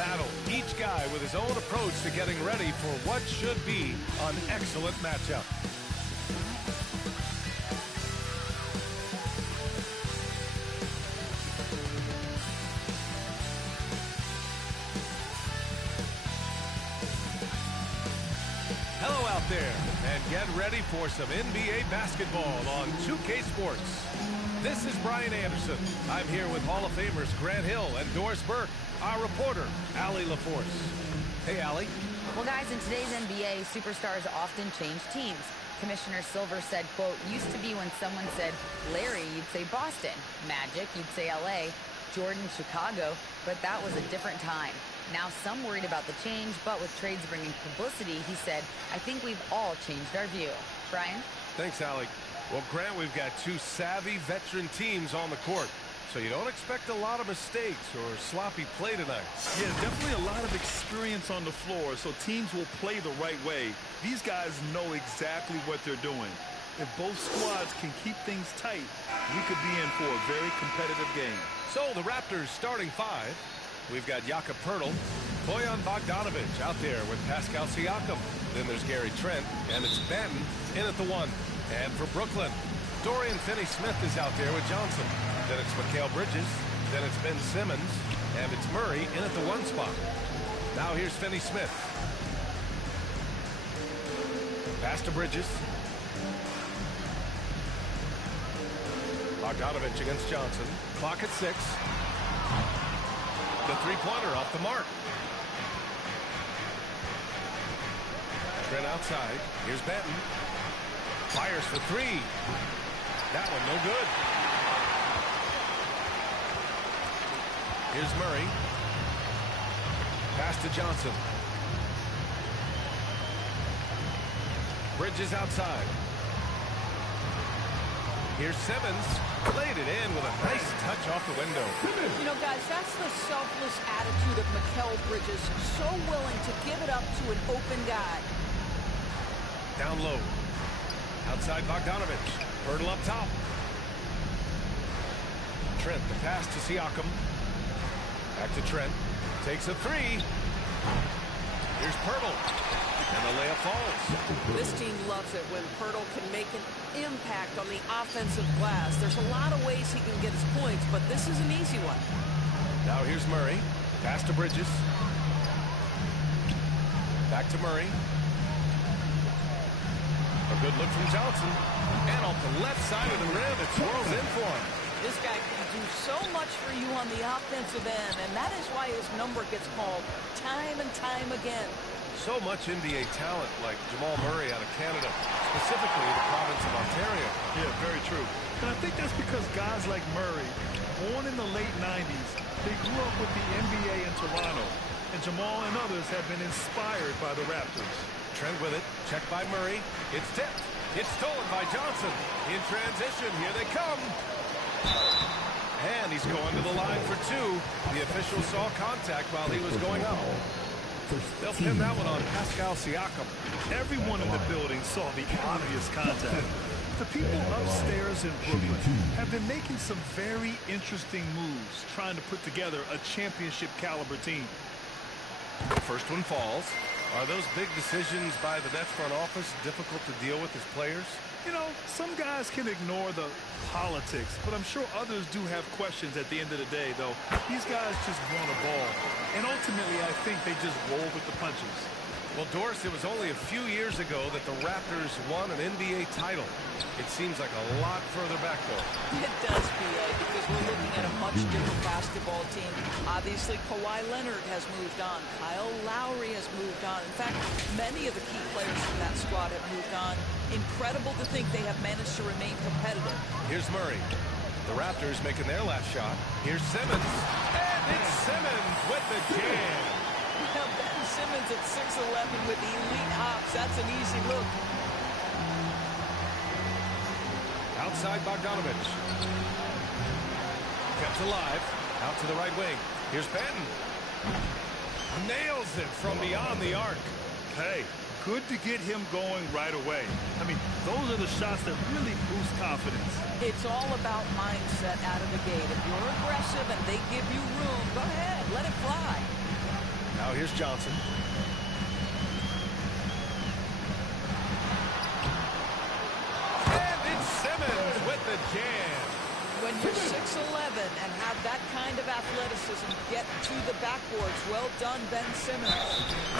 battle. Each guy with his own approach to getting ready for what should be an excellent matchup. Hello out there, and get ready for some NBA basketball on 2K Sports. This is Brian Anderson. I'm here with Hall of Famers Grant Hill and Doris Burke, our reporter, Allie LaForce. Hey, Allie. Well, guys, in today's NBA, superstars often change teams. Commissioner Silver said, quote, used to be when someone said Larry, you'd say Boston. Magic, you'd say LA. Jordan, Chicago. But that was a different time. Now some worried about the change, but with trades bringing publicity, he said, I think we've all changed our view. Brian? Thanks, Allie. Well, Grant, we've got two savvy veteran teams on the court, so you don't expect a lot of mistakes or sloppy play tonight. Yeah, definitely a lot of experience on the floor, so teams will play the right way. These guys know exactly what they're doing. If both squads can keep things tight, we could be in for a very competitive game. So the Raptors starting five. We've got Jakob Poeltl, Bojan Bogdanovic out there with Pascal Siakam. Then there's Gary Trent, and it's Benton in at the one. And for Brooklyn, Dorian Finney-Smith is out there with Johnson. Then it's Mikal Bridges. Then it's Ben Simmons. And it's Murray in at the one spot. Now here's Finney-Smith. Pass to Bridges. Bogdanovic against Johnson. Clock at 6. The three-pointer off the mark. Trent outside. Here's Benton. Fires for three. That one no good. Here's Murray. Pass to Johnson. Bridges outside. Here's Simmons. Laid it in with a nice touch off the window. You know, guys, that's the selfless attitude of Mikal Bridges. So willing to give it up to an open guy. Down low. Outside Bogdanovic. Poeltl up top. Trent, the pass to Siakam. Back to Trent. Takes a three. Here's Poeltl. And the layup falls. This team loves it when Poeltl can make an impact on the offensive glass. There's a lot of ways he can get his points, but this is an easy one. Now here's Murray. Pass to Bridges. Back to Murray. A good look from Johnson. And off the left side of the rim, it swirls in for him. This guy can do so much for you on the offensive end, and that is why his number gets called time and time again. So much NBA talent like Jamal Murray out of Canada, specifically the province of Ontario. Yeah, very true. And I think that's because guys like Murray, born in the late 90s, they grew up with the NBA in Toronto. And Jamal and others have been inspired by the Raptors. Trent with it. Checked by Murray. It's tipped. It's stolen by Johnson. In transition, here they come. And he's going to the line for two. The official saw contact while he was going up. They'll pin that one on Pascal Siakam. Everyone in the building saw the obvious contact. The people upstairs in Brooklyn have been making some very interesting moves, trying to put together a championship-caliber team. First one falls. Are those big decisions by the Nets front office difficult to deal with as players? You know, some guys can ignore the politics, but I'm sure others do have questions at the end of the day, though. These guys just want a ball. And ultimately, I think they just roll with the punches. Well, Doris, it was only a few years ago that the Raptors won an NBA title. It seems like a lot further back, though. It does, B.A., because we're looking at a much different basketball team. Obviously, Kawhi Leonard has moved on. Kyle Lowry has moved on. In fact, many of the key players from that squad have moved on. Incredible to think they have managed to remain competitive. Here's Murray. The Raptors making their last shot. Here's Simmons. And it's Simmons with the jam. Now, Ben Simmons at 6'11" with the elite hops. That's an easy look. Outside Bogdanovic. Kept alive. Out to the right wing. Here's Benton. Nails it from beyond the arc. Hey, good to get him going right away. I mean, those are the shots that really boost confidence. It's all about mindset out of the gate. If you're aggressive and they give you room, go ahead, let it fly. here's Johnson. And it's Simmons with the jam. When you're 6'11" and have that kind of athleticism, get to the backboards. Well done, Ben Simmons.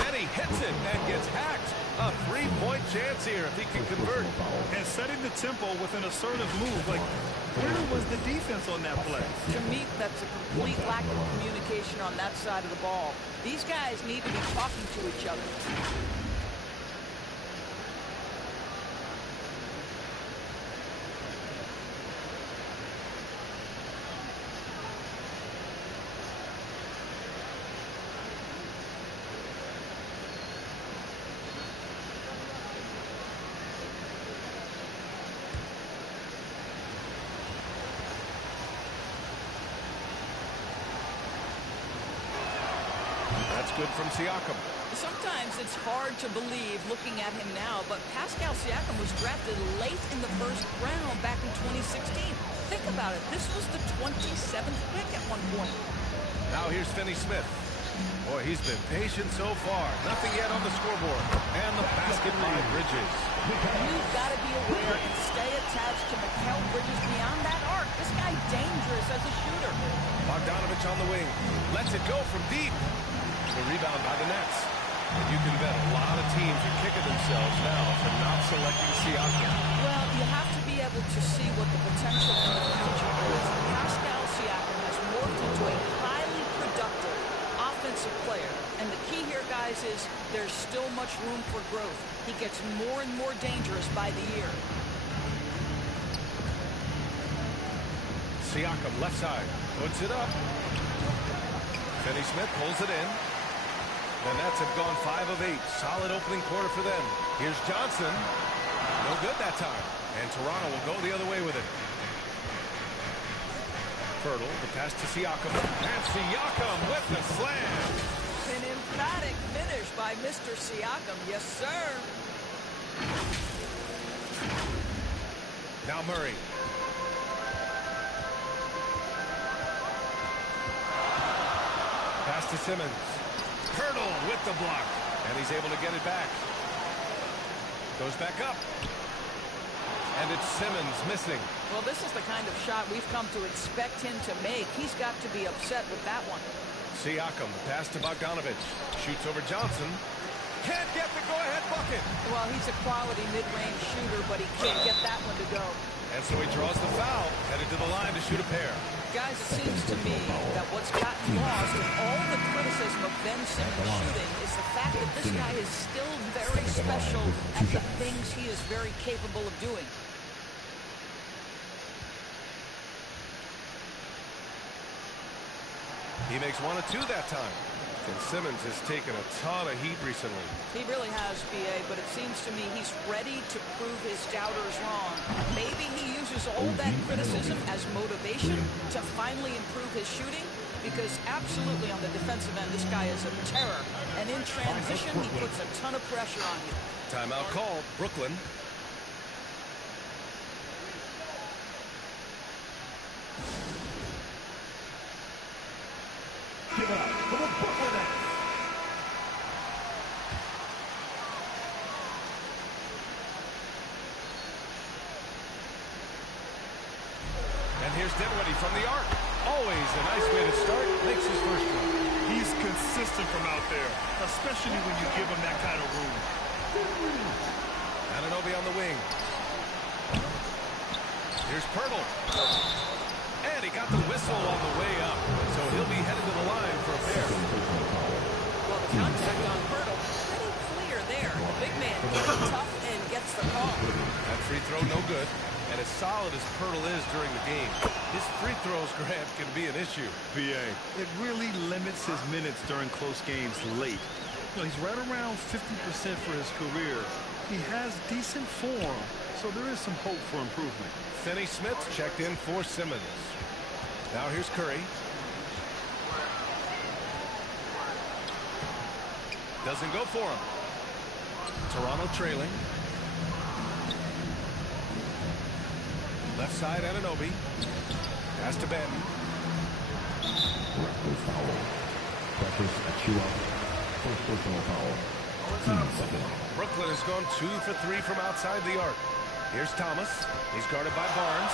And he hits it and gets hacked. A 3-point chance here if he can convert. And setting the tempo with an assertive move. Like, where was the defense on that play? To me, that's a complete lack of communication on that side of the ball. These guys need to be talking to each other. That's good from Siakam. Sometimes it's hard to believe looking at him now, but Pascal Siakam was drafted late in the first round back in 2016. Think about it. This was the 27th pick at one point. Now here's Finney-Smith. Boy, he's been patient so far. Nothing yet on the scoreboard. And the basket by Bridges. You've got to be aware and stay attached to Mikal Bridges beyond that arc. This guy dangerous as a shooter. Bogdanovich on the wing. Lets it go from deep. The rebound by the Nets. And you can bet a lot of teams are kicking themselves now for not selecting Siakam. Well, you have to be able to see what the potential in the future is. Pascal Siakam has morphed into a highly productive offensive player. And the key here, guys, is there's still much room for growth. He gets more and more dangerous by the year. Siakam left side. Puts it up. Finney-Smith pulls it in. The Nets have gone 5 of 8. Solid opening quarter for them. Here's Johnson. No good that time. And Toronto will go the other way with it. Fertile, the pass to Siakam. And Siakam with the slam. An emphatic finish by Mr. Siakam. Yes, sir. Now Murray. Pass to Simmons. Hurdle with the block. And he's able to get it back. Goes back up. And it's Simmons missing. Well, this is the kind of shot we've come to expect him to make. He's got to be upset with that one. Siakam, pass to Bogdanovich. Shoots over Johnson. Can't get the go-ahead bucket. Well, he's a quality mid-range shooter, but he can't get that one to go. And so he draws the foul, headed to the line to shoot a pair. Guys, it seems to me that what's gotten lost in all the criticism of Ben Simmons shooting is the fact that this guy is still very special at the things he is very capable of doing. He makes 1 of 2 that time. And Simmons has taken a ton of heat recently. He really has, B.A., but it seems to me he's ready to prove his doubters wrong. Maybe he uses all that criticism as motivation to finally improve his shooting, because absolutely on the defensive end, this guy is a terror. And in transition, he puts a ton of pressure on you. Timeout called. Brooklyn. And here's Dinwiddie from the arc. Always a nice way to start. Makes his first one. He's consistent from out there, especially when you give him that kind of room. Anunoby on the wing. Here's Pirtle. And he got the whistle on the way up. So he'll be headed to the line for a pair. Well, the contact on Pirtle, pretty clear there. The big man gets tough and gets the call. That free throw no good. And as solid as Pirtle is during the game, his free throws, Grant, can be an issue. BA, it really limits his minutes during close games late. You know, he's right around 50% for his career. He has decent form, so there is some hope for improvement. Finney-Smith checked in for Simmons. Now here's Curry. Doesn't go for him. Toronto trailing. Left side, Anunoby. Pass to Ben. First personal foul. Team second. Brooklyn has gone 2 for 3 from outside the arc. Here's Thomas. He's guarded by Barnes.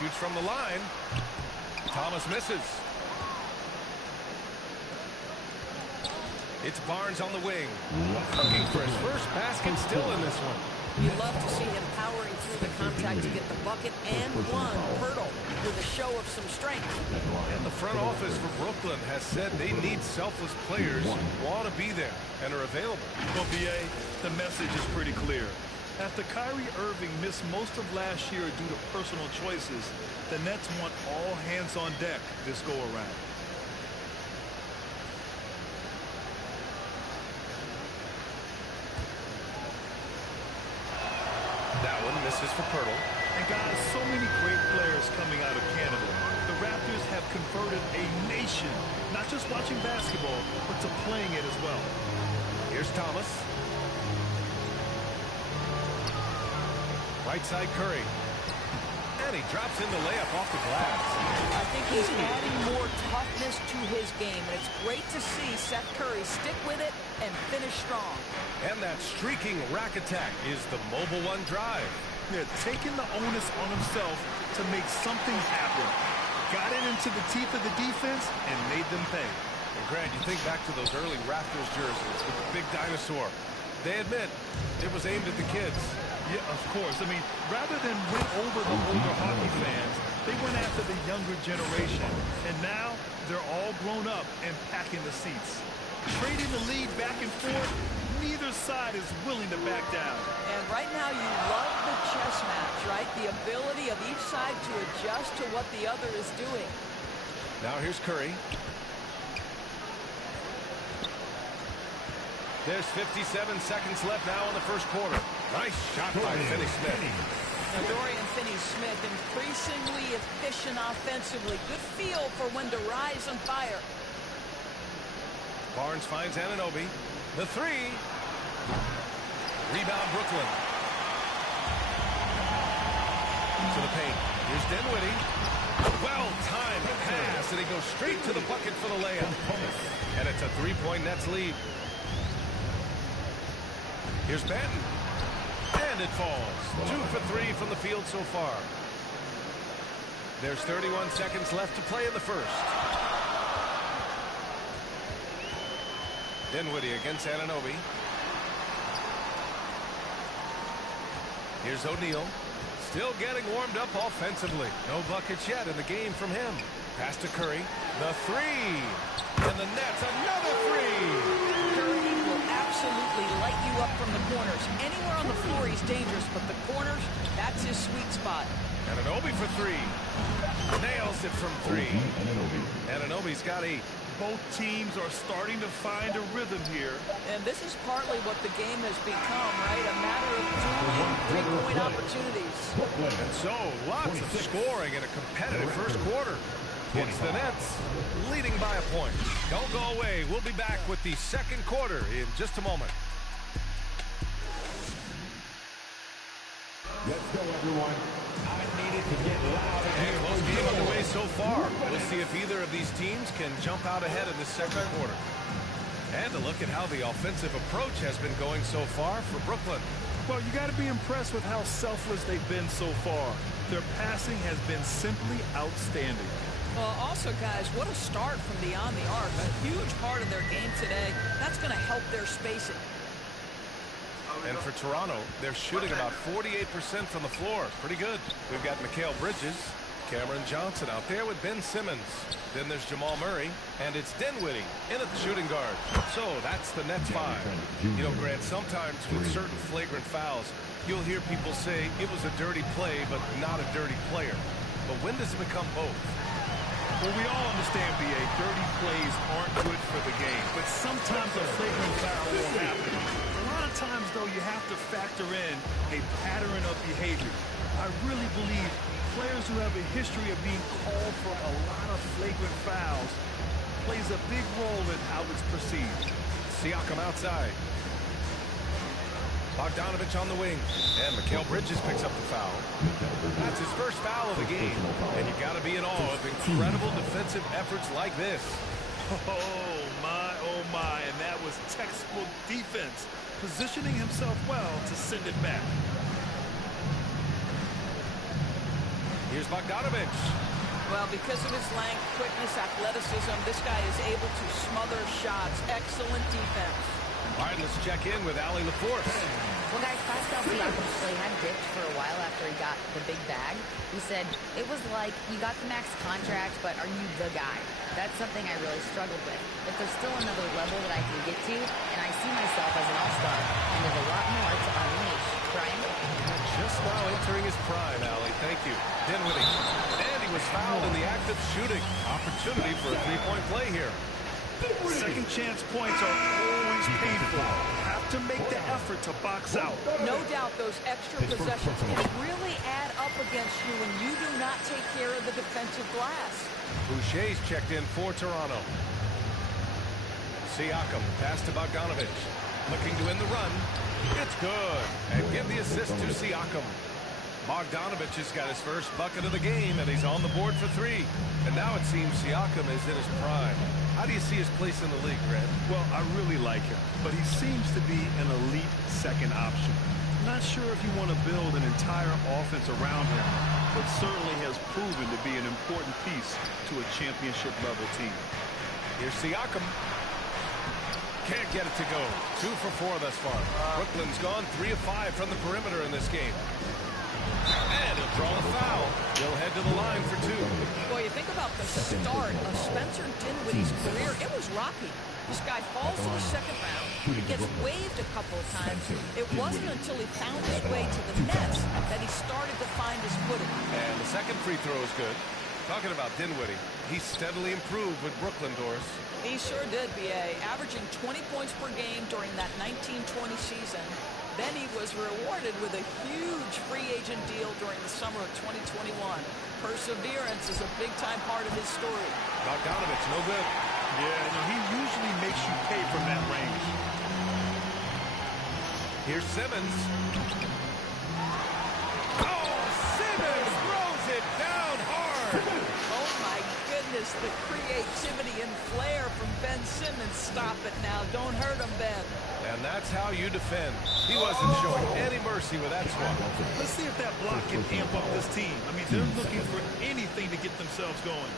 Shoots from the line. Thomas misses. It's Barnes on the wing. Looking for his first basket, still in this one. You love to see him powering through the contact to get the bucket and one. Pirtle with a show of some strength. And the front office for Brooklyn has said they need selfless players who want to be there and are available. Well, BA, the message is pretty clear. After Kyrie Irving missed most of last year due to personal choices, the Nets want all hands on deck this go-around. That one misses for Pirtle. And guys, so many great players coming out of Canada. The Raptors have converted a nation, not just watching basketball, but to playing it as well. Here's Thomas. Right side Curry. And he drops in the layup off the glass. I think he's adding more toughness to his game, and it's great to see Seth Curry stick with it and finish strong. And that streaking rack attack is the Mobile One drive. They're taking the onus on himself to make something happen. Got it into the teeth of the defense and made them pay. And Grant, you think back to those early Raptors jerseys with the big dinosaur. They admit it was aimed at the kids. Yeah, of course. I mean, rather than win over the older hockey fans, they went after the younger generation. And now they're all grown up and packing the seats. Trading the lead back and forth, neither side is willing to back down. And right now you love the chess match, right? The ability of each side to adjust to what the other is doing. Now here's Curry. There's 57 seconds left now in the first quarter. Nice shot by Finney-Smith. Now Dorian Finney-Smith increasingly efficient offensively. Good feel for when to rise and fire. Barnes finds Anunoby. The three. Rebound Brooklyn. To the paint. Here's Dinwiddie. Well-timed pass, and he goes straight to the bucket for the layup. And it's a three-point Nets lead. Here's Banton. And it falls. 2 for 3 from the field so far. There's 31 seconds left to play in the first. Dinwiddie against Anunoby. Here's O'Neal. Still getting warmed up offensively. No buckets yet in the game from him. Pass to Curry. The three. And the Nets, another three. Curry will absolutely light you up from the corners. Anywhere on the floor he's dangerous, but the corners, that's his sweet spot. Anunoby for three. Nails it from three. Anunoby's got 8. Both teams are starting to find a rhythm here. And this is partly what the game has become, right? A matter of doing three-point opportunities. And so, lots of scoring in a competitive first quarter. It's the Nets leading by a point. Don't go away. We'll be back with the second quarter in just a moment. Let's go, everyone. I needed to get loud. And close game underway so far. We'll see if either of these teams can jump out ahead in the second quarter. And a look at how the offensive approach has been going so far for Brooklyn. Well, you got to be impressed with how selfless they've been so far. Their passing has been simply outstanding. Well, also, guys, what a start from beyond the arc. A huge part of their game today. That's going to help their spacing. And for Toronto, they're shooting about 48% from the floor. Pretty good. We've got Mikal Bridges, Cameron Johnson out there with Ben Simmons. Then there's Jamal Murray, and it's Dinwiddie in at the shooting guard. So that's the Nets 5. You know, Grant, sometimes with certain flagrant fouls, you'll hear people say it was a dirty play, but not a dirty player. But when does it become both? Well, we all understand, B.A., dirty plays aren't good for the game, but sometimes a flagrant foul will happen. A lot of times, though, you have to factor in a pattern of behavior. I really believe players who have a history of being called for a lot of flagrant fouls plays a big role in how it's perceived. Siakam outside. Bogdanovich on the wing. And Mikal Bridges picks up the foul. That's his first foul of the game. And you got to be in awe of incredible defensive efforts like this. Oh my, and that was textbook defense, positioning himself well to send it back. Here's Bogdanovich. Well, because of his length, quickness, athleticism, this guy is able to smother shots. Excellent defense. All right, let's check in with Allie LaForce. Well, guys, Pascal Siakam really had dipped for a while after he got the big bag. He said, it was like, you got the max contract, but are you the guy? That's something I really struggled with. But there's still another level that I can get to, and I see myself as an all-star, and there's a lot more to unleash. Brian? Just now entering his prime, Allie. Thank you. Dinwiddie. And he was fouled in the act of shooting. Opportunity for a three-point play here. Second chance points are always painful. Have to make the effort to box out. No doubt those extra possessions can really add up against you when you do not take care of the defensive glass. Boucher's checked in for Toronto. Siakam, pass to Bogdanovich. Looking to win the run. It's good. And give the assist to Siakam. Bogdanovich has got his first bucket of the game, and he's on the board for three. And now it seems Siakam is in his prime. How do you see his place in the league, Grant? Well, I really like him, but he seems to be an elite second option. Not sure if you want to build an entire offense around him, but certainly has proven to be an important piece to a championship-level team. Here's Siakam. Can't get it to go. 2 for 4 thus far. Brooklyn's gone 3 of 5 from the perimeter in this game. And he'll draw a foul. He'll head to the line for 2. Boy, you think about the start of Spencer Dinwiddie's career. It was rocky. This guy falls to the second round. He gets waived a couple of times. It wasn't until he found his way to the Nets that he started to find his footing. And the second free throw is good. Talking about Dinwiddie, he steadily improved with Brooklyn, Doris. He sure did, B.A., averaging 20 points per game during that 1920 season. Then he was rewarded with a huge free agent deal during the summer of 2021. Perseverance is a big-time part of his story. Bogdanovich, no good. Yeah, no, he usually makes you pay from that range. Here's Simmons. Oh, Simmons throws it down hard. Oh, my goodness, the creativity and flair from Ben Simmons. Stop it now. Don't hurt him, Ben. And that's how you defend. He wasn't showing any mercy with that swat. Let's see if that block can amp up this team. I mean, they're looking for anything to get themselves going.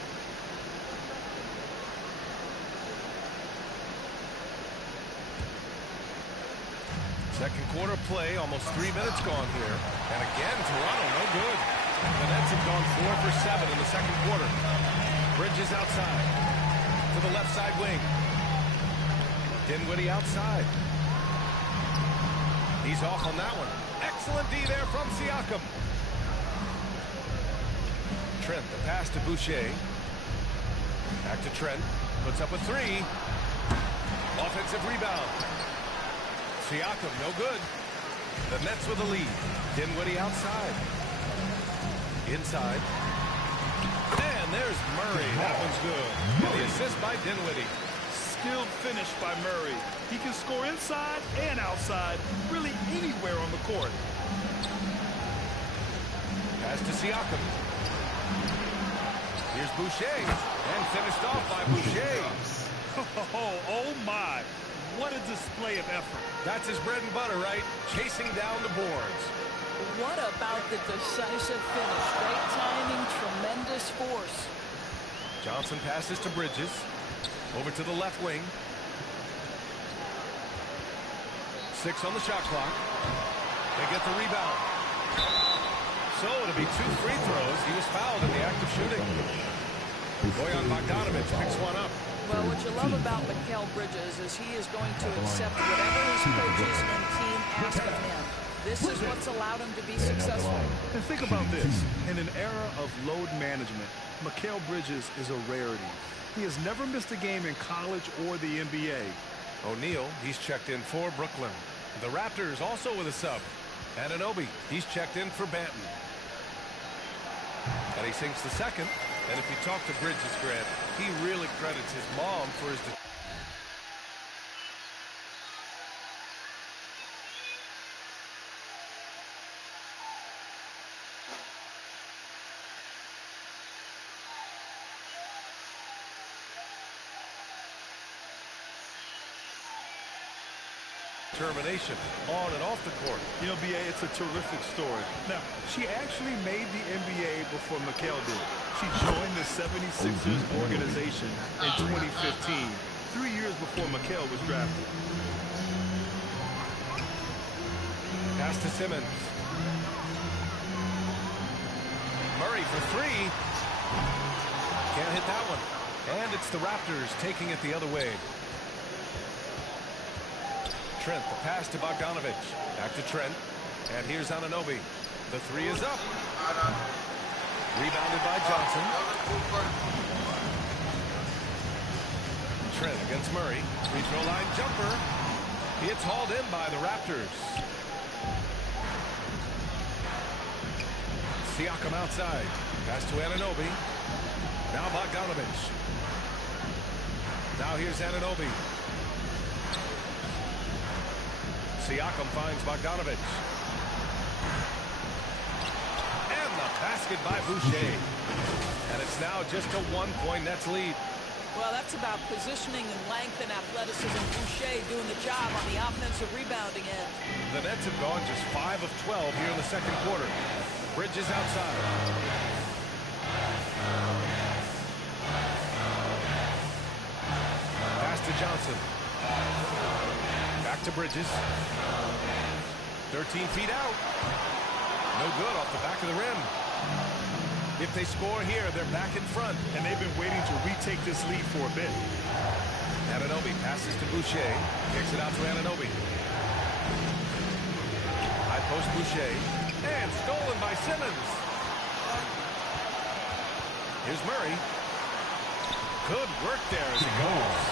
Second quarter play, almost 3 minutes gone here. And again, Toronto, no good. The Nets have gone 4 for 7 in the second quarter. Bridges outside to the left side wing. Dinwiddie outside. He's off on that one. Excellent D there from Siakam. Trent, the pass to Boucher. Back to Trent. Puts up a 3. Offensive rebound. Siakam, no good. The Nets with the lead. Dinwiddie outside. Inside. And there's Murray. That one's good. And the assist by Dinwiddie. Skilled finish by Murray. He can score inside and outside, really anywhere on the court. Pass to Siakam. Here's Boucher. And finished off by Boucher. Oh my. What a display of effort. That's his bread and butter, right? Chasing down the boards. What about the decisive finish? Great timing, tremendous force. Johnson passes to Bridges. Over to the left wing. 6 on the shot clock. They get the rebound. So it'll be 2 free throws. He was fouled in the act of shooting. Bojan Bogdanovich picks one up. Well, what you love about Mikal Bridges is he is going to accept whatever his coaches and team ask of him. This is what's allowed him to be successful. And think about this. In an era of load management, Mikal Bridges is a rarity. He has never missed a game in college or the NBA. O'Neal, he's checked in for Brooklyn. The Raptors also with a sub. Anunoby, he's checked in for Banton. And he sinks the second. And if you talk to Bridges, Grant, he really credits his mom for his... determination on and off the court. You know, B.A., it's a terrific story. Now, she actually made the NBA before Mikal did. She joined the 76ers organization in 2015, 3 years before Mikal was drafted. Pass to Simmons. Murray for three. Can't hit that one. And it's the Raptors taking it the other way. Trent, the pass to Bogdanovic. Back to Trent. And here's Anunoby. The three is up. Rebounded by Johnson. Trent against Murray. Free throw line jumper. It's hauled in by the Raptors. Siakam outside. Pass to Anunoby. Now Bogdanovic. Now here's Anunoby. Siakam finds Bogdanovic. And the basket by Boucher. And it's now just a 1-point Nets lead. Well, that's about positioning and length and athleticism. Boucher doing the job on the offensive rebounding end. The Nets have gone just 5 of 12 here in the second quarter. Bridges outside. Pass to Johnson. Back to Bridges. 13 feet out. No good off the back of the rim. If they score here, they're back in front. And they've been waiting to retake this lead for a bit. Anunoby passes to Boucher. Kicks it out to Anunoby. High post Boucher. And stolen by Simmons. Here's Murray. Good work there as he goes.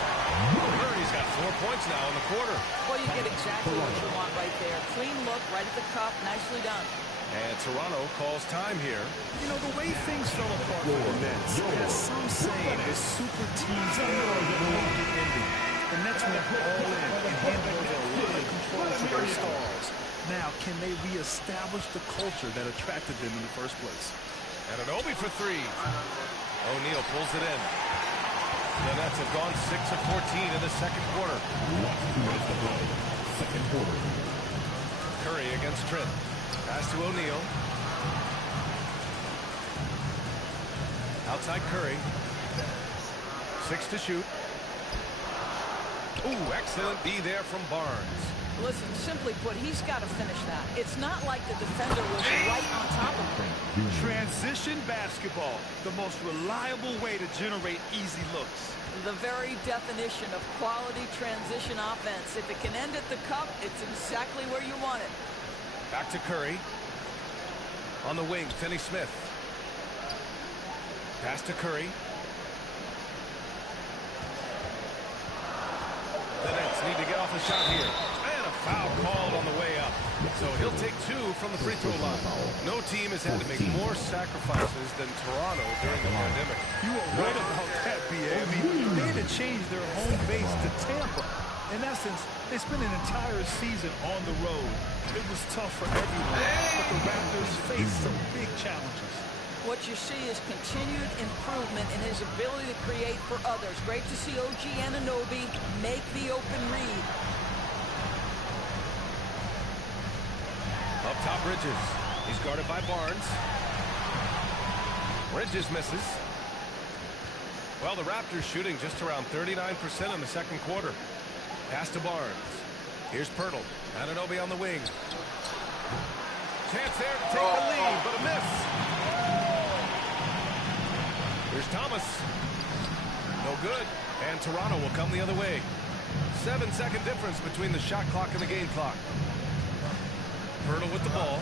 Murray's got 4 points now in the quarter. Well, you get exactly what you want right there. Clean look, right at the cup. Nicely done. And Toronto calls time here. You know, the way things fell apart for the Nets, there's some saying this super team's era will be ending. The Nets went all in and handed over a lot of control to their stars. Now, can they reestablish the culture that attracted them in the first place? Anunoby for three. O'Neal pulls it in. The Nets have gone 6 of 14 in the second quarter. Second quarter. Curry against Trent. Pass to O'Neal. Outside Curry. 6 to shoot. Ooh, excellent D there from Barnes. Listen, simply put, he's got to finish that. It's not like the defender was right on top of him. Transition basketball, the most reliable way to generate easy looks. The very definition of quality transition offense. If it can end at the cup, it's exactly where you want it. Back to Curry. On the wing, Finney-Smith. Pass to Curry. The Nets need to get off a shot here. And a foul called on the way up. So he'll take 2 from the free throw line. No team has had to make more sacrifices than Toronto during the pandemic. You are right about that, B.A. I mean, they had to change their home base to Tampa. In essence, they spent an entire season on the road. It was tough for everyone, but the Raptors faced some big challenges. What you see is continued improvement in his ability to create for others. Great to see OG Anunoby make the open read. Up top, Bridges. He's guarded by Barnes. Bridges misses. Well, the Raptors shooting just around 39% in the second quarter. Pass to Barnes. Here's Pirtle. Anunoby on the wing. Chance there to take the lead, but a miss. Here's Thomas. No good. And Toronto will come the other way. 7-second difference between the shot clock and the game clock. Pirtle with the ball.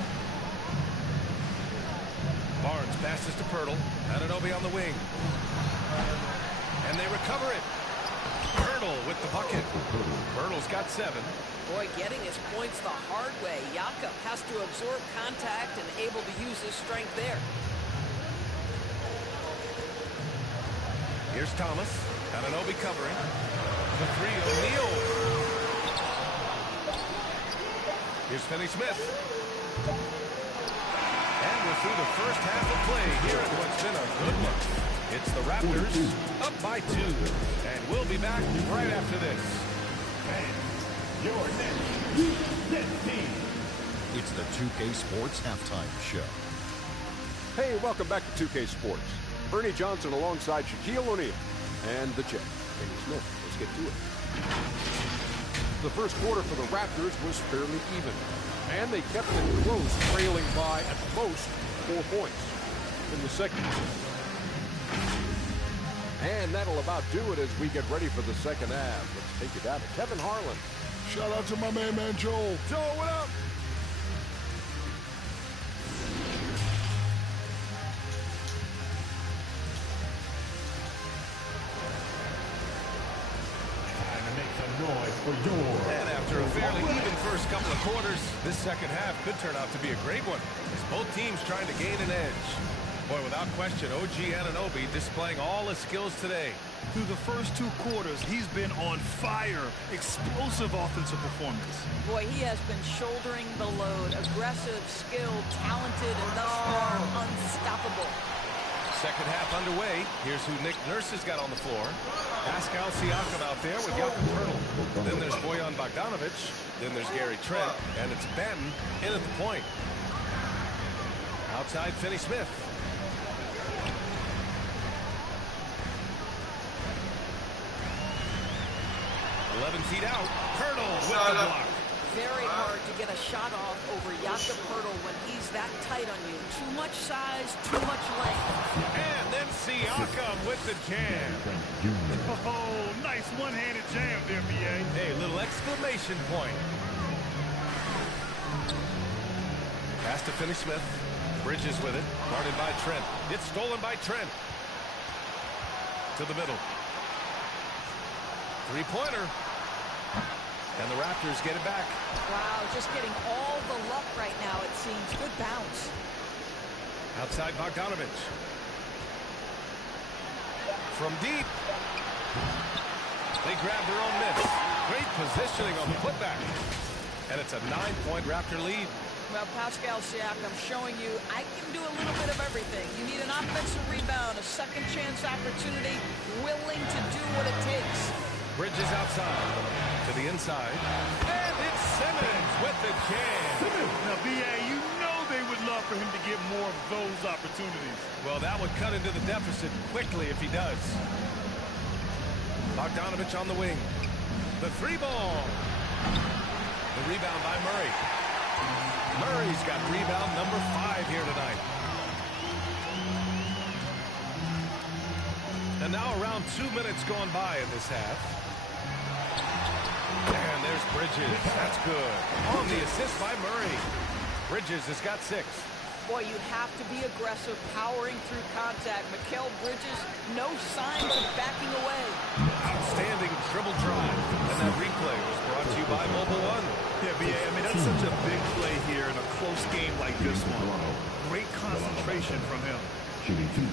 Barnes passes to Pirtle. Anunoby on the wing. And they recover it. Pirtle with the bucket. Pirtle's got 7. Boy, getting his points the hard way. Jakob has to absorb contact and able to use his strength there. Here's Thomas. Anunoby covering. The 3, O'Neal. Here's Finney-Smith. And we're through the first half of play here at what's been a good one. It's the Raptors up by 2. And we'll be back right after this. Man, Your next Houston team. It's the 2K Sports Halftime Show. Hey, welcome back to 2K Sports. Ernie Johnson alongside Shaquille O'Neal. And the check, Kenny Smith. Let's get to it. The first quarter for the Raptors was fairly even. And they kept it close, trailing by at most 4 points. In the second. And that'll about do it as we get ready for the second half. Let's take it down to Kevin Harlan. Shout out to my man Joel. Joel, what up? Time to make some noise for your. And after a fairly even first couple of quarters, this second half could turn out to be a great one, as both teams trying to gain an edge. Boy, without question, OG Anunoby displaying all his skills today. Through the first 2 quarters, he's been on fire. Explosive offensive performance. Boy, he has been shouldering the load. Aggressive, skilled, talented, and thus far unstoppable. Second half underway. Here's who Nick Nurse has got on the floor. Pascal Siakam out there with Jakob Poeltl. Then there's Bojan Bogdanovic. Then there's Gary Trent. And it's Benton in at the point. Outside, Finney Smith. 11 feet out. Poeltl with the block. Very hard to get a shot off over Jakob Poeltl when he's that tight on you. Too much size, too much length. And then Siakam with the jam. Oh, nice one-handed jam there, B.A. Hey, little exclamation point. Pass to Finney Smith. Bridges with it. Guarded by Trent. It's stolen by Trent. To the middle. Three-pointer. And the Raptors get it back. Wow, just getting all the luck right now, it seems. Good bounce. Outside Bogdanovic. From deep. They grab their own miss. Great positioning on the putback. And it's a 9-point Raptor lead. Well, Pascal Siakam showing you I can do a little bit of everything. You need an offensive rebound, a second chance opportunity, willing to do what it takes. Bridges outside to the inside. And it's Simmons with the jam. Now, B.A., you know they would love for him to get more of those opportunities. Well, that would cut into the deficit quickly if he does. Bogdanovic on the wing. The 3-ball. The rebound by Murray. Murray's got rebound number 5 here tonight. And now around 2 minutes gone by in this half. And there's Bridges. That's good. On the assist by Murray. Bridges has got 6. Boy, you have to be aggressive, powering through contact. Mikal Bridges, no signs of backing away. Outstanding dribble drive. And that replay was brought to you by Mobile One. Yeah, B.A., I mean, that's such a big play here in a close game like this one. Great concentration from him. Shooting 2.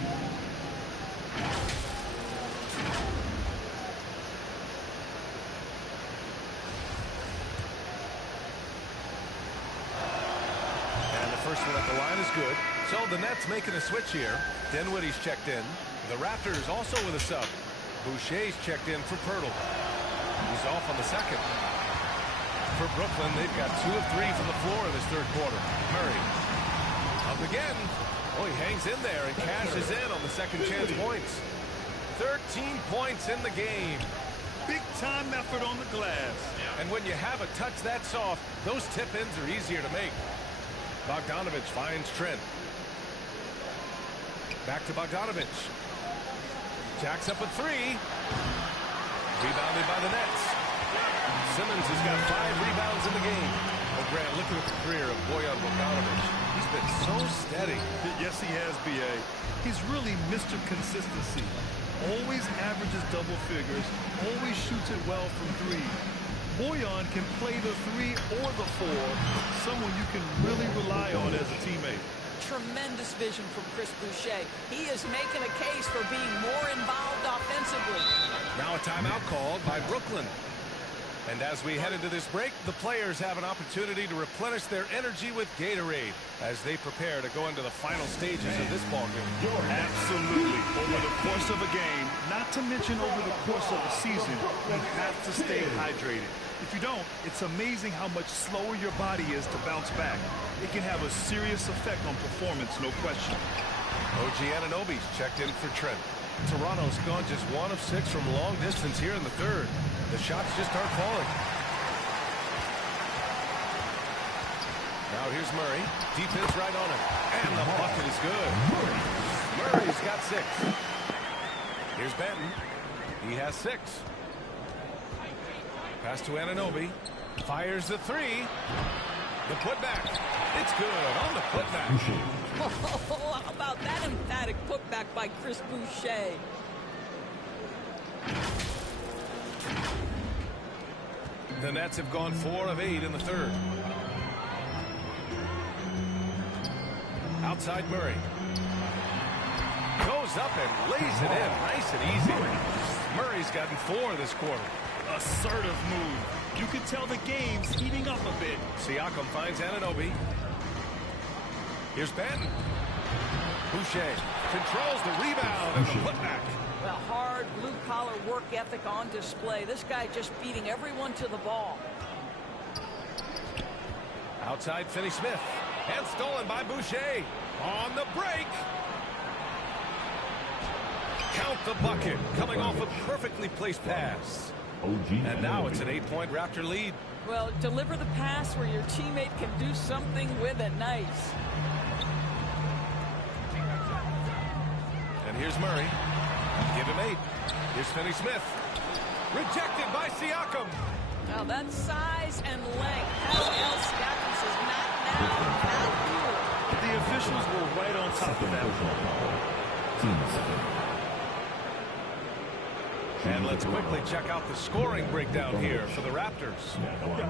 First one at the line is good. So the Nets making a switch here. Dinwiddie's checked in. The Raptors also with a sub. Boucher's checked in for Poeltl. He's off on the second. For Brooklyn, they've got 2 of 3 from the floor in this third quarter. Murray. Up again. Oh, he hangs in there and cashes in on the second chance points. 13 points in the game. Big time effort on the glass. And when you have a touch that soft, those tip-ins are easier to make. Bogdanovic finds Trent. Back to Bogdanovic. Jacks up a 3. Rebounded by the Nets. Simmons has got 5 rebounds in the game. Oh, Grant, look at the career of Bojan Bogdanovic. He's been so steady. Yes, he has, B.A. He's really Mr. Consistency. Always averages double figures. Always shoots it well from 3. Bojan can play the 3 or the 4, someone you can really rely on as a teammate. Tremendous vision from Chris Boucher. He is making a case for being more involved offensively. Now a timeout called by Brooklyn. And as we head into this break, the players have an opportunity to replenish their energy with Gatorade as they prepare to go into the final stages of this ballgame. Absolutely. Over the course of a game, not to mention over the course of a season, you have to stay hydrated. If you don't, it's amazing how much slower your body is to bounce back. It can have a serious effect on performance, no question. OG Anunoby's checked in for Trent. Toronto's gone just 1 of 6 from long distance here in the third. The shots just aren't falling. Now here's Murray. Defense right on him. And the bucket is good. Murray's got 6. Here's Benton. He has 6. Pass to Anunoby. Fires the 3. The putback. It's good on the putback. Oh, how about that emphatic putback by Chris Boucher? The Nets have gone 4 of 8 in the third. Outside Murray. Goes up and lays it in. Nice and easy. Murray's gotten 4 this quarter. Assertive move. You can tell the game's heating up a bit. Siakam finds Anunoby. Here's Benton. Boucher controls the rebound and the putback. Well, hard blue-collar work ethic on display. This guy just beating everyone to the ball. Outside Finney-Smith. And stolen by Boucher. On the break. Count the bucket. Coming off a perfectly placed pass. And now it's an 8-point Raptor lead. Well, deliver the pass where your teammate can do something with it. Nice. And here's Murray. Give him 8. Here's Finney-Smith. Rejected by Siakam. Now that's size and length. Pascal Siakam says not now, not here. The officials were right on top of that one. And let's quickly check out the scoring breakdown here for the Raptors.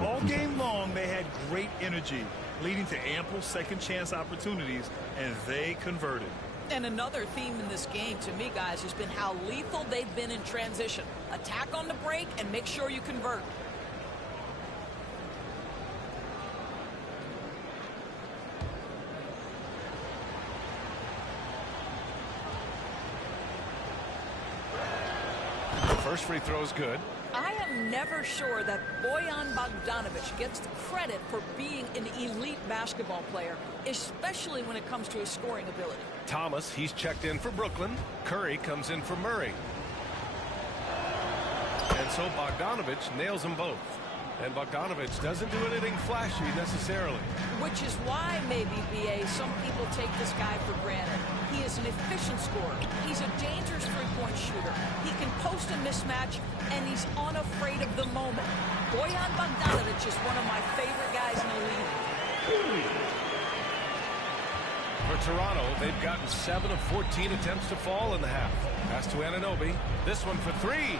All game long, they had great energy, leading to ample second chance opportunities, and they converted. And another theme in this game, to me, guys, has been how lethal they've been in transition. Attack on the break and make sure you convert. First free throw is good. I am never sure that Bojan Bogdanovic gets the credit for being an elite basketball player, especially when it comes to his scoring ability. Thomas, he's checked in for Brooklyn. Curry comes in for Murray. And so Bogdanovic nails them both. And Bogdanovic doesn't do anything flashy necessarily. Which is why maybe, BA, some people take this guy for granted. He is an efficient scorer. He's a dangerous three-point shooter. He can post a mismatch, and he's unafraid of the moment. Bojan Bogdanovic is one of my favorite guys in the league. For Toronto, they've gotten 7 of 14 attempts to fall in the half. Pass to Anunoby. This one for 3.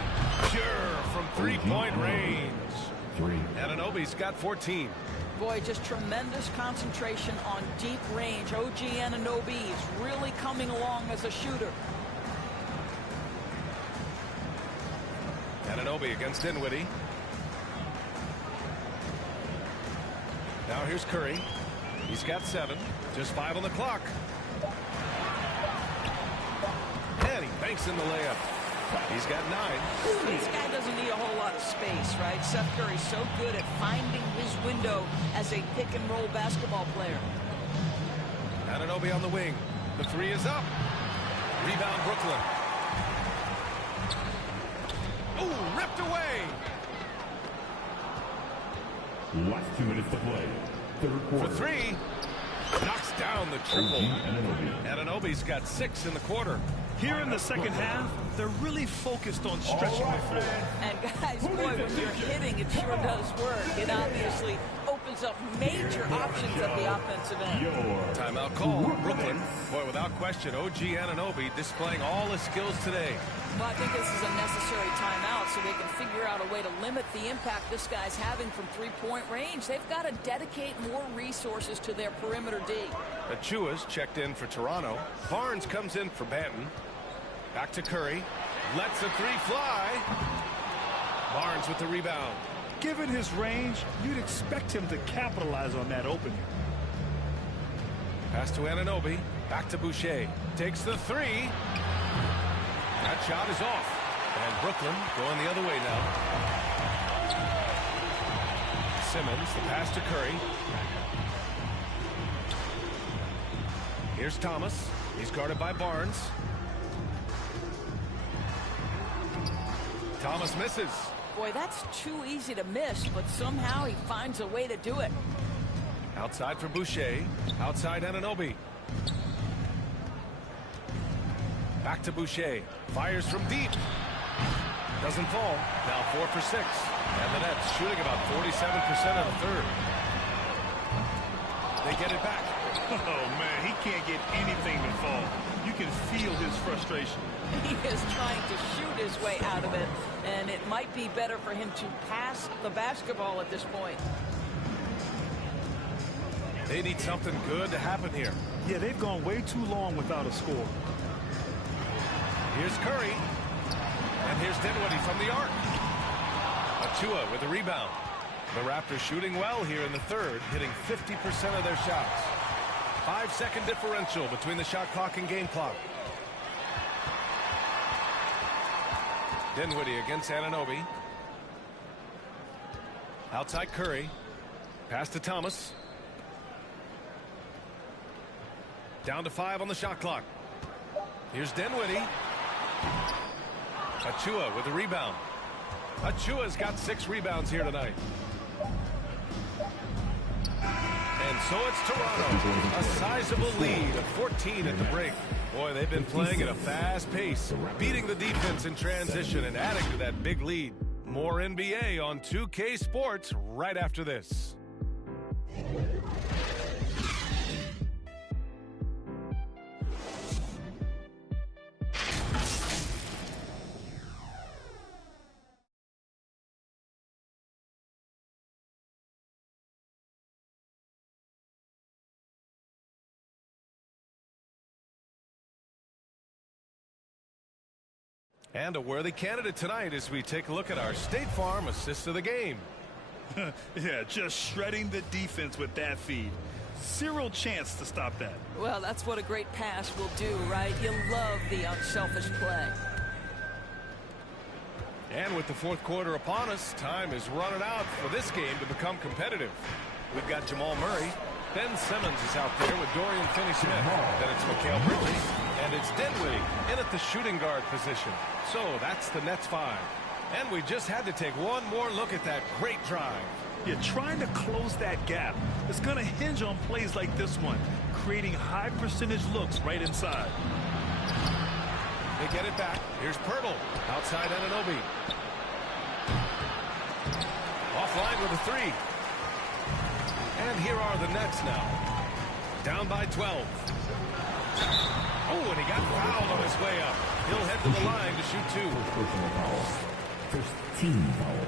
Pure from three-point range. Anunoby's got 14. Boy, just tremendous concentration on deep range. OG Anunoby is really coming along as a shooter. Anunoby against Dinwiddie. Now here's Curry. He's got 7. Just 5 on the clock. And he banks in the layup. He's got 9. This guy doesn't need a whole lot of space, right? Seth Curry's so good at finding his window as a pick-and-roll basketball player. Anunoby on the wing. The 3 is up. Rebound Brooklyn. Ooh, ripped away. Last 2 minutes to play. Third quarter. For 3. Knocks down the triple. Anunoby's got 6 in the quarter. Here in the second half, they're really focused on stretching the floor. And guys, boy, when you're hitting, it sure does work. It obviously opens up major options at the offensive end. Timeout call, Brooklyn. Boy, without question, OG Anunoby displaying all his skills today. Well, I think this is a necessary timeout so they can figure out a way to limit the impact this guy's having from three-point range. They've got to dedicate more resources to their perimeter D. Achua's checked in for Toronto. Barnes comes in for Banton. Back to Curry. Lets the 3 fly. Barnes with the rebound. Given his range, you'd expect him to capitalize on that opening. Pass to Anunoby. Back to Boucher. Takes the three. That shot is off. And Brooklyn going the other way now. Simmons, the pass to Curry. Here's Thomas. He's guarded by Barnes. Thomas misses. Boy, that's too easy to miss, but somehow he finds a way to do it. Outside for Boucher. Outside Anunoby. Back to Boucher. Fires from deep. Doesn't fall. Now 4 for 6. And the Nets shooting about 47% of the third. They get it back. Oh, man, he can't get anything to fall. You can feel his frustration. He is trying to shoot his way out of it, and it might be better for him to pass the basketball at this point. They need something good to happen here. Yeah, they've gone way too long without a score. Here's Curry. And here's Dinwiddie from the arc. Achua with the rebound. The Raptors shooting well here in the third, hitting 50% of their shots. 5-second differential between the shot clock and game clock. Dinwiddie against Anunoby. Outside Curry. Pass to Thomas. Down to 5 on the shot clock. Here's Dinwiddie. Achua with the rebound. Achua's got 6 rebounds here tonight. And so it's Toronto. A sizable lead of 14 at the break. Boy, they've been playing at a fast pace, beating the defense in transition and adding to that big lead. More NBA on 2K Sports right after this. And a worthy candidate tonight as we take a look at our State Farm assist of the game. Yeah, just shredding the defense with that feed. Zero chance to stop that. Well, that's what a great pass will do, right? You love the unselfish play. And with the fourth quarter upon us, time is running out for this game to become competitive. We've got Jamal Murray. Ben Simmons is out there with Dorian Finney-Smith. Then it's Mikal Bridges. And it's Dinwiddie in at the shooting guard position. So that's the Nets 5. And we just had to take one more look at that great drive. You're trying to close that gap. It's going to hinge on plays like this one, creating high percentage looks right inside. They get it back. Here's Pirtle. Outside Anunoby. Offline with a 3. And here are the Nets now. Down by 12. Oh, and he got fouled on his way up. He'll head to the line to shoot 2. First team foul.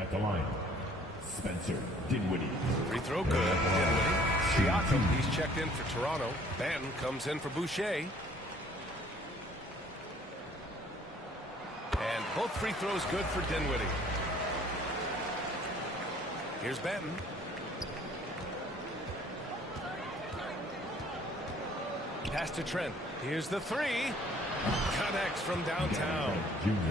At the line, Spencer Dinwiddie. Free throw good. Dinwiddie. Siakam, he's checked in for Toronto. Banton comes in for Boucher. And both free throws good for Dinwiddie. Here's Banton. Pass to Trent. Here's the 3. Connects from downtown.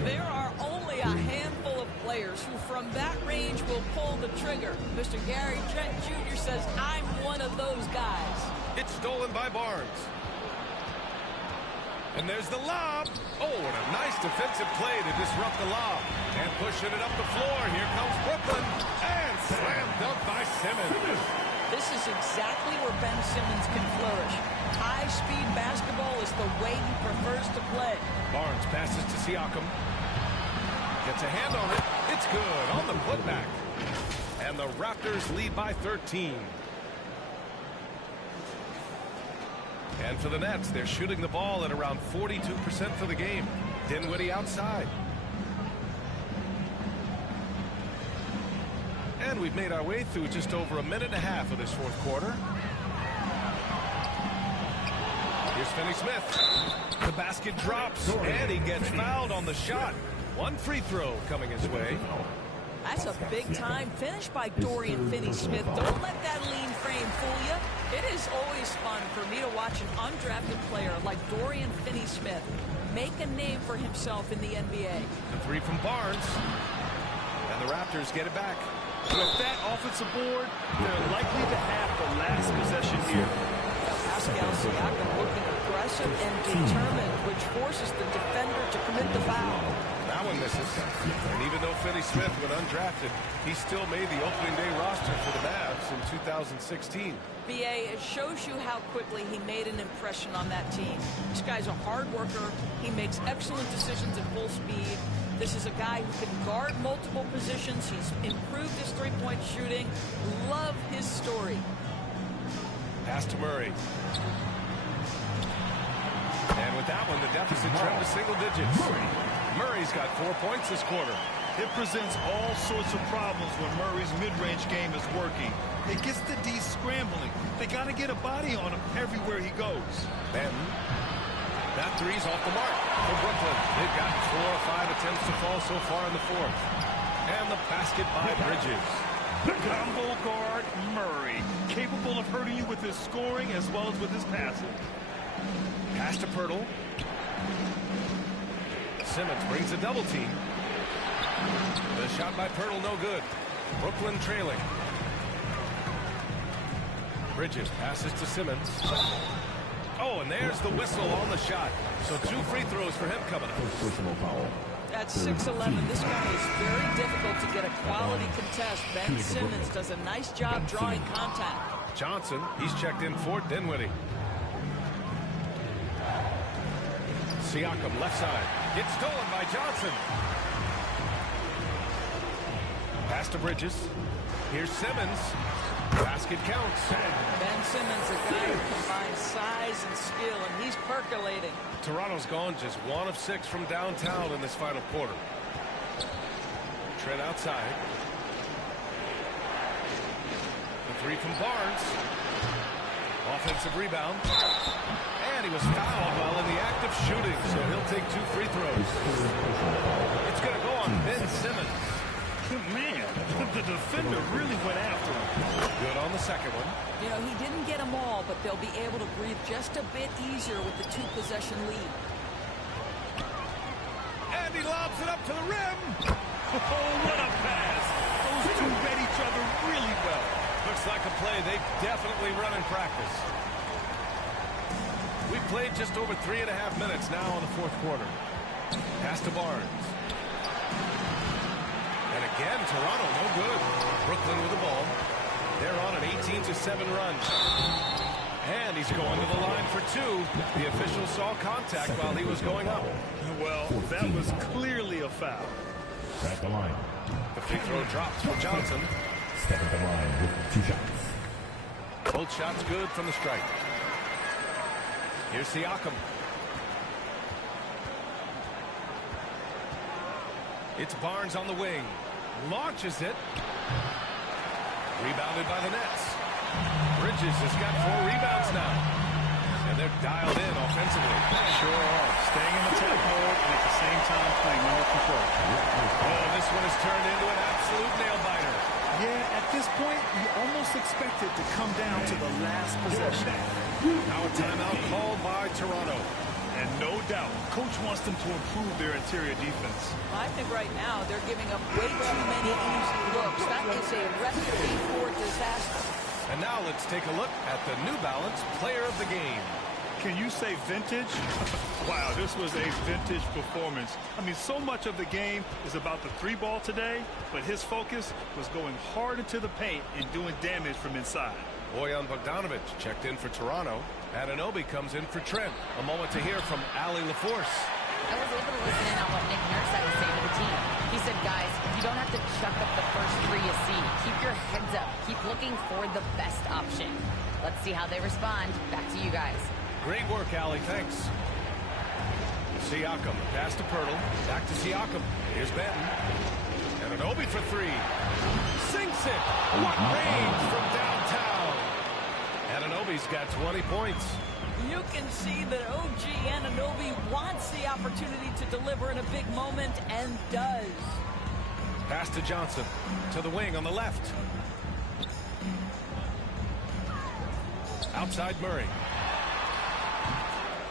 There are only a handful of players who from that range will pull the trigger. Mr. Gary Trent Jr. says, I'm one of those guys. It's stolen by Barnes. And there's the lob. Oh, and a nice defensive play to disrupt the lob. And pushing it up the floor. Here comes Brooklyn. And slam dunk by Simmons. This is exactly where Ben Simmons can flourish. High-speed basketball is the way he prefers to play. Barnes passes to Siakam. Gets a hand on it. It's good on the putback. And the Raptors lead by 13. And for the Nets, they're shooting the ball at around 42% for the game. Dinwiddie outside. And we've made our way through just over a minute and a half of this fourth quarter. Here's Finney-Smith. The basket drops, and he gets fouled on the shot. One free throw coming his way. That's a big-time finish by Dorian Finney-Smith. Don't let that lean frame fool you. It is always fun for me to watch an undrafted player like Dorian Finney-Smith make a name for himself in the NBA. The three from Barnes. And the Raptors get it back. With that offensive board, they're likely to have the last possession here. Pascal Siakam looking aggressive and determined, which forces the defender to commit the foul. That one misses. And even though Finney-Smith went undrafted, he still made the opening day roster for the Mavs in 2016. BA, it shows you how quickly he made an impression on that team. This guy's a hard worker. He makes excellent decisions at full speed. This is a guy who can guard multiple positions. He's improved his three-point shooting. Love his story. Pass to Murray. And with that one, the deficit trimmed to single digits. Murray's got 4 points this quarter. It presents all sorts of problems when Murray's mid-range game is working. It gets the D scrambling. They got to get a body on him everywhere he goes. Benton. That three's off the mark for Brooklyn. They've gotten 4 or 5 attempts to fall so far in the fourth. And the basket by Bridges. Combo guard Murray, capable of hurting you with his scoring as well as with his passing. Pass to Pirtle. Simmons brings a double team. The shot by Pirtle, no good. Brooklyn trailing. Bridges passes to Simmons. Oh, and there's the whistle on the shot. So 2 free throws for him coming up. Personal foul. At 6'11", this guy is very difficult to get a quality contest. Ben Simmons does a nice job drawing contact. Johnson, he's checked in for Dinwiddie. Siakam left side. It's stolen by Johnson. Pass to Bridges. Here's Simmons. Basket counts. Ben Simmons, a guy who combines size and skill, and he's percolating. Toronto's gone just 1 of 6 from downtown in this final quarter. Trent outside. The three from Barnes. Offensive rebound. And he was fouled while in the act of shooting, so he'll take 2 free throws. It's going to go on Ben Simmons. Man, the defender really went after him. Good on the second one. You know, he didn't get them all, but they'll be able to breathe just a bit easier with the 2-possession lead. And he lobs it up to the rim. Oh, what a pass. Those two read each other really well. Looks like a play they've definitely run in practice. We've played just over 3.5 minutes now in the fourth quarter. Pass to Barnes. And again, Toronto no good. Brooklyn with the ball. They're on an 18-7 run. And he's going to the line for 2. The official saw contact while he was going up. Well, that was clearly a foul. At the line. The free throw drops for Johnson. Step at the line with 2 shots. Both shots good from the strike. Here's Siakam. It's Barnes on the wing. Launches it. Rebounded by the Nets. Bridges has got 4 rebounds now. And they're dialed in offensively. Sure are. Staying in attack mode and at the same time playing under control. Oh, this one has turned into an absolute nail-biter. Yeah, at this point, you almost expect it to come down to the last possession. Now a timeout called by Toronto. And no doubt, coach wants them to improve their interior defense. I think right now they're giving up way too many easy looks. That is a recipe for disaster. And now let's take a look at the New Balance Player of the Game. Can you say vintage? Wow, this was a vintage performance. I mean, so much of the game is about the 3-ball today, but his focus was going hard into the paint and doing damage from inside. Bojan Bogdanovic checked in for Toronto. Anunoby comes in for Trent. A moment to hear from Allie LaForce. I was able to listen in on what Nick Nurse had to say to the team. He said, guys, you don't have to chuck up the first 3 you see. Keep your heads up. Keep looking for the best option. Let's see how they respond. Back to you guys. Great work, Allie. Thanks. Siakam, pass to Pirtle. Back to Siakam. Here's Benton. Anunoby for 3. Sinks it. What range from downtown. Anunoby's got 20 points. You can see that OG Anunoby wants the opportunity to deliver in a big moment and does. Pass to Johnson. To the wing on the left. Outside Murray.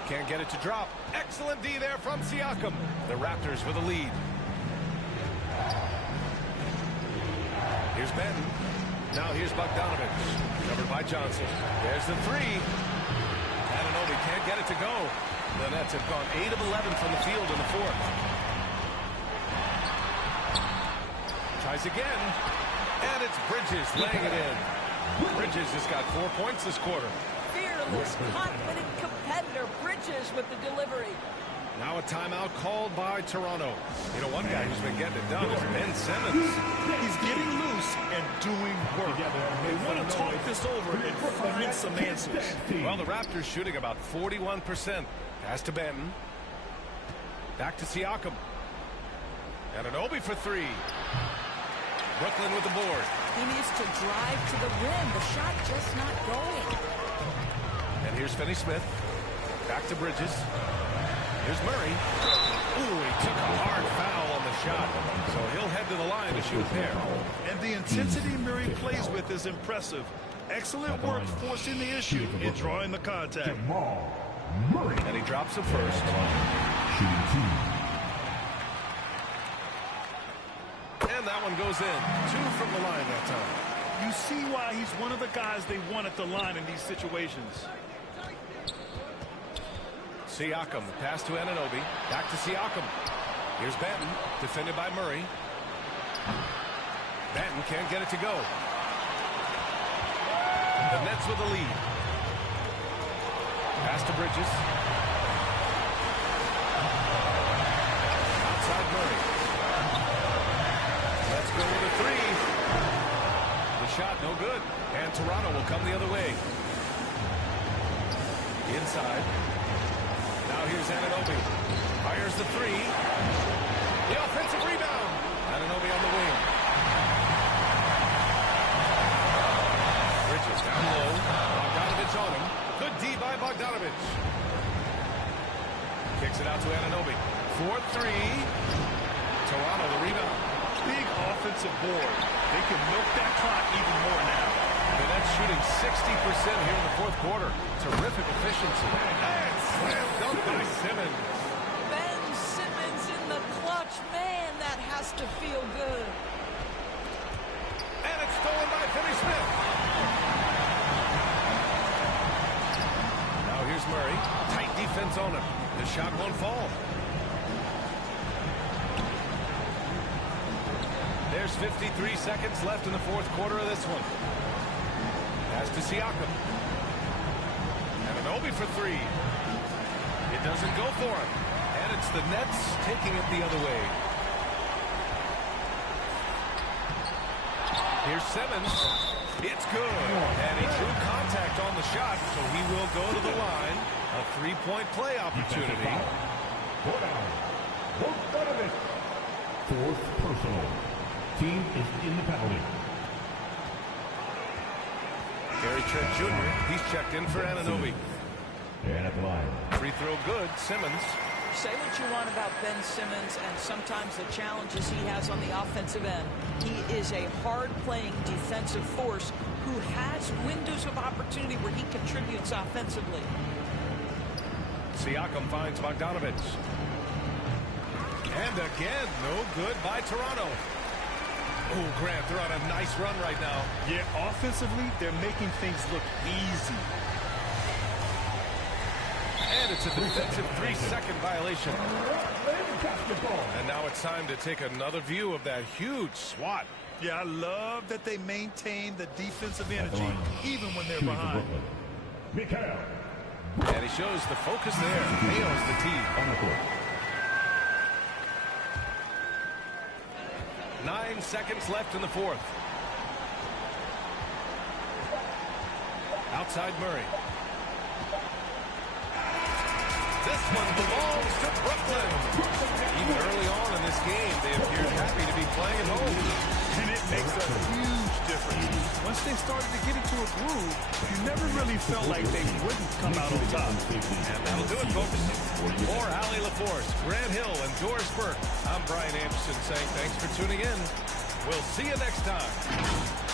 Can't get it to drop. Excellent D there from Siakam. The Raptors with a lead. Here's Benton. Now here's Bogdanovich. Covered by Johnson. There's the three. Anunoby can't get it to go. The Nets have gone 8 of 11 from the field in the fourth. Tries again. And it's Bridges laying it in. Bridges has got 4 points this quarter. Fearless, confident competitor. Bridges with the delivery. Now a timeout called by Toronto. You know, one guy who's been getting it done is Ben Simmons. He's getting loose and doing work. They want to talk this over and find some answers. Well, the Raptors shooting about 41%. Pass to Benton. Back to Siakam. Anunoby for three. Brooklyn with the board. He needs to drive to the rim. The shot just not going. And here's Finney-Smith. Back to Bridges. Here's Murray. Ooh, he took a hard foul on the shot. So he'll head to the line to shoot a pair. And the intensity Murray plays with is impressive. Excellent work forcing the issue and drawing the contact. And he drops it first. And that one goes in. 2 from the line that time. You see why he's one of the guys they want at the line in these situations. Siakam, the pass to Anunoby. Back to Siakam. Here's Benton, defended by Murray. Benton can't get it to go. The Nets with the lead. Pass to Bridges. Outside Murray. Let's go with a three. The shot no good. And Toronto will come the other way. Inside. Now here's Anunoby. Fires the three. The offensive rebound. Anunoby on the wing. Bridges down low. Bogdanovich on him. Good D by Bogdanovich. Kicks it out to Anunoby. 4-3. Toronto the rebound. Big offensive board. They can milk that clock even more now. The Nets shooting 60% here in the fourth quarter. Terrific efficiency. And slam dunk by Simmons. Ben Simmons in the clutch. Man, that has to feel good. And it's stolen by Finney-Smith. Now here's Murray. Tight defense on him. The shot won't fall. There's 53 seconds left in the fourth quarter of this one. Pass to Siakam. Anunoby for three. It doesn't go for him. And it's the Nets taking it the other way. Here's Simmons. It's good. And he drew contact on the shot, so he will go to the line. A three-point play opportunity. Fourth personal. Team is in the penalty. Gary Trent Jr., he's checked in for Anunoby. And at the line. Free throw good. Simmons. Say what you want about Ben Simmons and sometimes the challenges he has on the offensive end. He is a hard-playing defensive force who has windows of opportunity where he contributes offensively. Siakam finds Bogdanovich. And again, no good by Toronto. Oh, Grant, they're on a nice run right now. Yeah, offensively, they're making things look easy. And it's a defensive 3-second violation. And now it's time to take another view of that huge swat. Yeah, I love that they maintain the defensive energy even when they're behind. And he shows the focus there. Nails the tee. On the court. 9 seconds left in the fourth. Outside Murray. This one belongs to Brooklyn. Even early on in this game, they appeared happy to be playing at home. And it makes a huge difference. difference. Once they started to get into a groove, you never really felt like they wouldn't come out on top. And that'll do it, folks. For Allie LaForce, Grant Hill, and Doris Burke, I'm Brian Anderson saying thanks for tuning in. We'll see you next time.